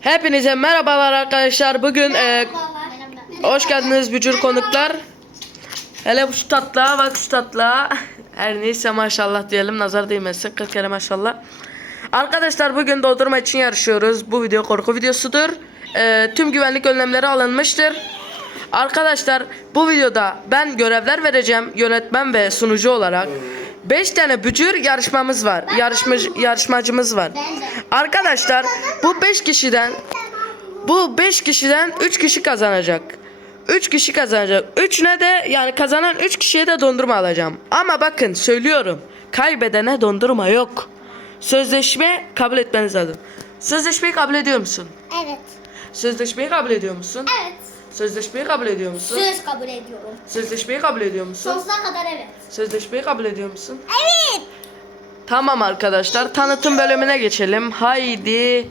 Hepinize merhabalar arkadaşlar. Bugün e, hoş geldiniz bücür konuklar. Hele bu şu tatlığa bak şu tatlığa. Her neyse maşallah diyelim nazar değmesin. 40 kere maşallah. Arkadaşlar bugün doldurma için yarışıyoruz. Bu video korku videosudur. E, tüm güvenlik önlemleri alınmıştır. Arkadaşlar bu videoda ben görevler vereceğim yönetmen ve sunucu olarak. 5 tane bücür yarışmamız var. Yarışma, yarışmacımız var. Arkadaşlar bu 5 kişiden bu 5 kişiden 3 kişi kazanacak. 3 kişi kazanacak. 3'üne de yani kazanan 3 kişiye de dondurma alacağım. Ama bakın söylüyorum. Kaybedene dondurma yok. Sözleşme kabul etmeniz lazım. Sözleşmeyi kabul ediyor musun? Evet. Sözleşmeyi kabul ediyor musun? Evet. Sözleşmeyi kabul ediyor musun? Söz kabul ediyorum. Sözleşmeyi kabul ediyor musun? Sonsuza kadar evet. Sözleşmeyi kabul ediyor musun? Evet. Tamam arkadaşlar tanıtım bölümüne geçelim. Haydi.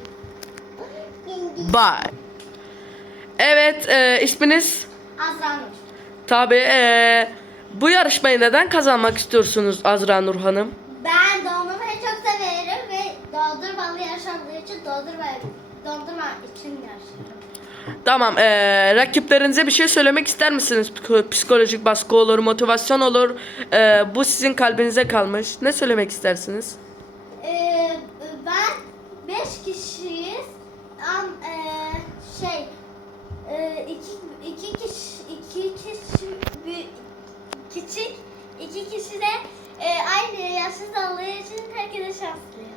Bye. Evet e, isminiz? Azra Nur. Tabi e, bu yarışmayı neden kazanmak istiyorsunuz Azra Nur Hanım? Ben dondurmayı çok severim ve dondurmalı yaşandığı için dondurma, dondurma için yarışıyorum. Tamam e, rakiplerinize bir şey söylemek ister misiniz? Psiko- Psikolojik baskı olur, motivasyon olur. E, bu sizin kalbinize kalmış. Ne söylemek istersiniz? Ee, ben 5 kişiyiz. Am, ee, şey ee, iki, iki kişi iki kişi bir küçük iki kişi de ee, aynı yaşsız olduğu için herkese şanslıyım.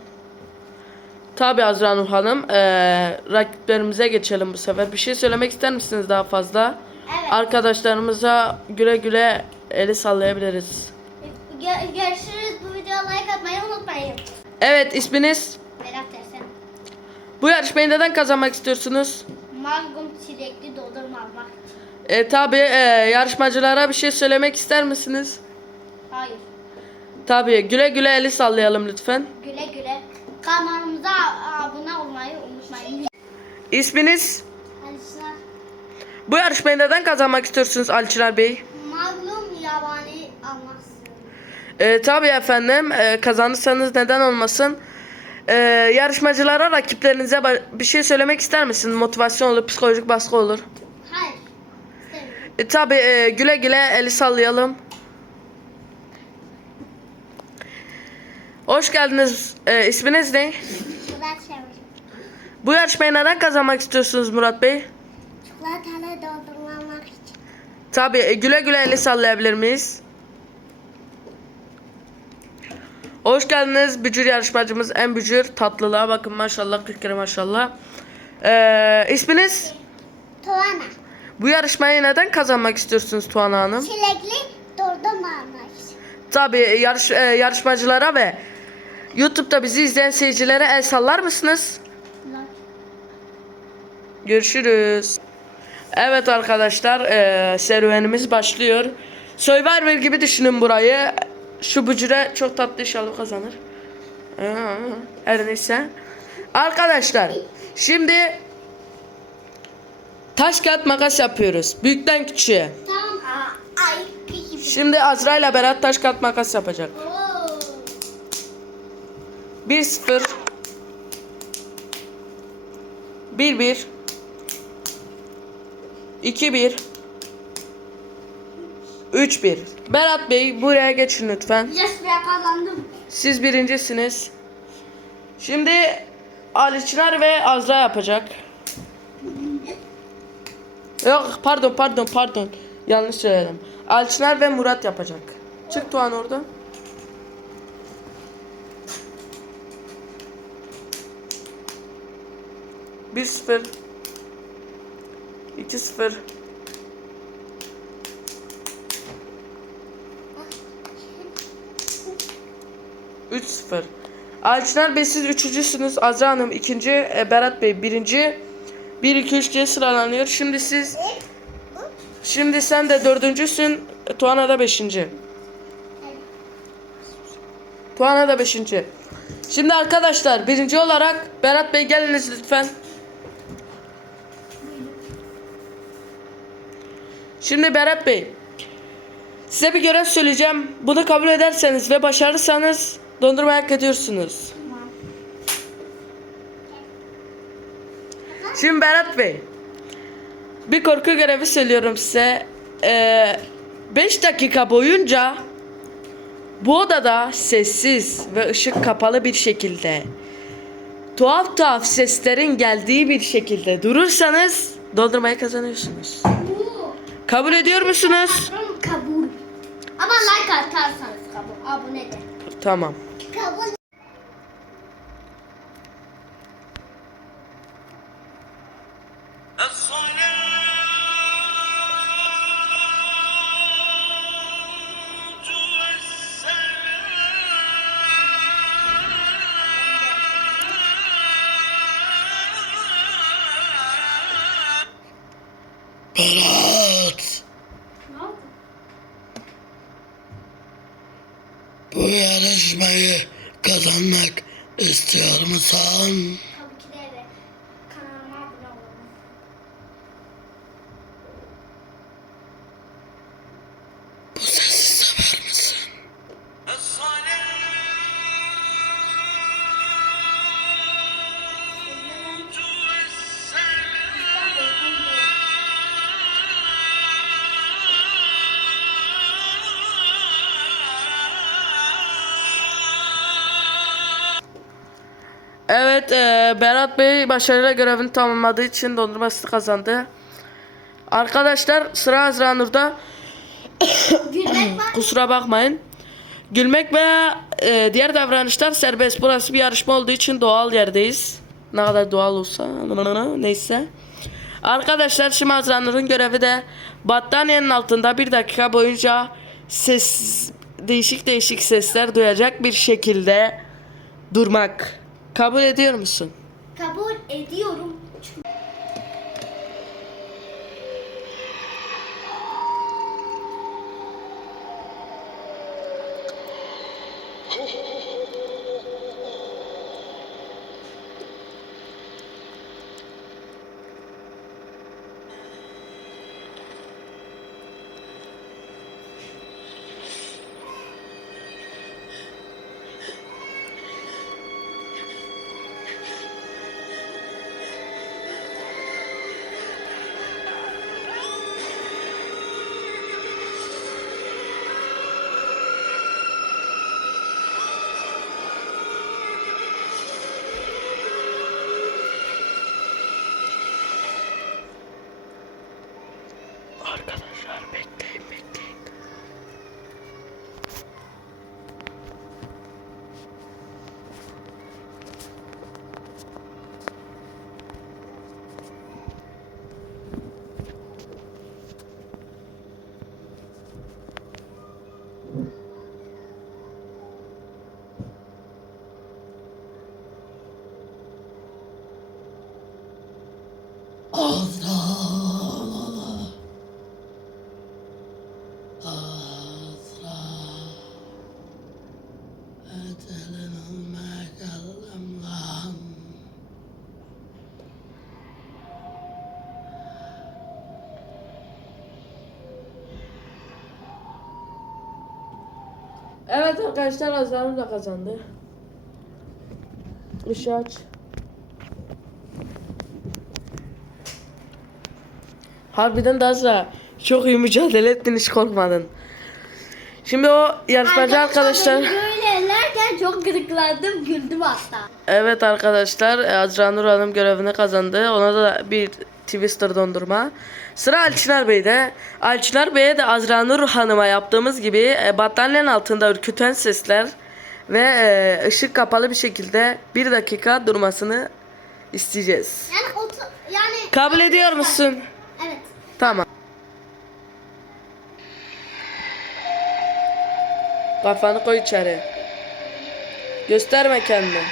Tabi Azra Nur Hanım. E, rakiplerimize geçelim bu sefer. Bir şey söylemek ister misiniz daha fazla? Evet. Arkadaşlarımıza güle güle eli sallayabiliriz. Gö- görüşürüz. Bu videoya like atmayı unutmayın. Evet isminiz? Berat Ersen. Bu yarışmayı neden kazanmak istiyorsunuz? Magnum çilekli dondurma almak. E, tabi yarışmacılara bir şey söylemek ister misiniz? Hayır. Tabi güle güle eli sallayalım lütfen. Güle güle. Kanalımıza abone olmayı unutmayın. İsminiz? Alişler. Bu yarışmayı neden kazanmak istiyorsunuz Ali Çınar Bey? Magnum yabani almak istiyorum. E, tabi efendim e, kazanırsanız neden olmasın? E, yarışmacılara rakiplerinize bir şey söylemek ister misiniz? Motivasyon olur, psikolojik baskı olur. Hayır. İstemiyorum. E, tabi e, güle güle eli sallayalım. Hoş geldiniz. E, isminiz ne? Murat Şevri. Bu yarışmayı neden kazanmak istiyorsunuz Murat Bey? Çikolatalı dondurma almak için. Tabii e, güle güle eli sallayabilir miyiz? Hoş geldiniz bücür yarışmacımız en bücür tatlılığa bakın maşallah 40 kere maşallah. Ee, isminiz? Tuana. Bu yarışmayı neden kazanmak istiyorsunuz Tuana Hanım? Çilekli dondurma almak için. Tabii e, yarış, e, yarışmacılara ve YouTube'da bizi izleyen seyircilere el sallar mısınız? Görüşürüz. Evet arkadaşlar eee, serüvenimiz başlıyor. Survivor gibi düşünün burayı. Şu bücüre çok tatlı inşallah kazanır. Her neyse. Arkadaşlar şimdi taş kağıt makas yapıyoruz. Büyükten küçüğe. Şimdi Azra ile Berat taş kağıt makas yapacak. Oo. 1-0 1-1 2-1 3-1 Berat Bey buraya geçin lütfen. Yes ben kazandım. Siz birincisiniz. Şimdi Ali Çınar ve Azra yapacak. Yok pardon pardon pardon. Yanlış söyledim. Ali Çınar ve Murat yapacak. Çık Tuğan oradan. Bir sıfır. İki sıfır. Üç sıfır. Alçınar Bey siz üçüncüsünüz. Azra Hanım ikinci. e, Berat Bey birinci. Bir, iki, üç diye sıralanıyor. Şimdi siz... Şimdi sen de dördüncüsün. Tuana da beşinci. Tuana da beşinci. Şimdi arkadaşlar birinci olarak Berat Bey geliniz lütfen. Şimdi Berat Bey. Size bir görev söyleyeceğim. Bunu kabul ederseniz ve başarırsanız dondurma hak ediyorsunuz. Şimdi Berat Bey. Bir korku görevi söylüyorum size. 5 dakika boyunca bu odada sessiz ve ışık kapalı bir şekilde tuhaf tuhaf seslerin geldiği bir şekilde durursanız dondurmayı kazanıyorsunuz. Kabul ediyor musunuz? Kabul. Ama like atarsanız kabul. Abone de. Tamam. Kabul. Bu yarışmayı kazanmak istiyor musun? E, Berat Bey başarıyla görevini tamamladığı için dondurmasını kazandı. Arkadaşlar sıra Azra Nur'da. Kusura bakmayın. Gülmek ve e, diğer davranışlar serbest. Burası bir yarışma olduğu için doğal yerdeyiz. Ne kadar doğal olsa neyse. Arkadaşlar şimdi Azra Nur'un görevi de battaniyenin altında bir dakika boyunca ses değişik değişik sesler duyacak bir şekilde durmak. Kabul ediyor musun? Kabul ediyorum. Azra. Azra. Ecelin olmaya geldim lan. Evet arkadaşlar Azra Nur da kazandı. Işığı aç. Harbiden de Azra çok iyi mücadele ettin hiç korkmadın. Şimdi o yarışmacı arkadaşlar... Böyle ellerken çok gıdıkladım. Güldüm hatta. Evet arkadaşlar Azra Nur Hanım görevini kazandı. Ona da bir Twister dondurma. Sıra Alçınar Bey'de. Alçınar Bey'e de Azra Nur Hanım'a yaptığımız gibi e, battaniyenin altında ürküten sesler ve e, ışık kapalı bir şekilde bir dakika durmasını isteyeceğiz. Yani otu yani Kabul ediyor musun? Tamam. Kafanı koy içeri. Gösterme kendini.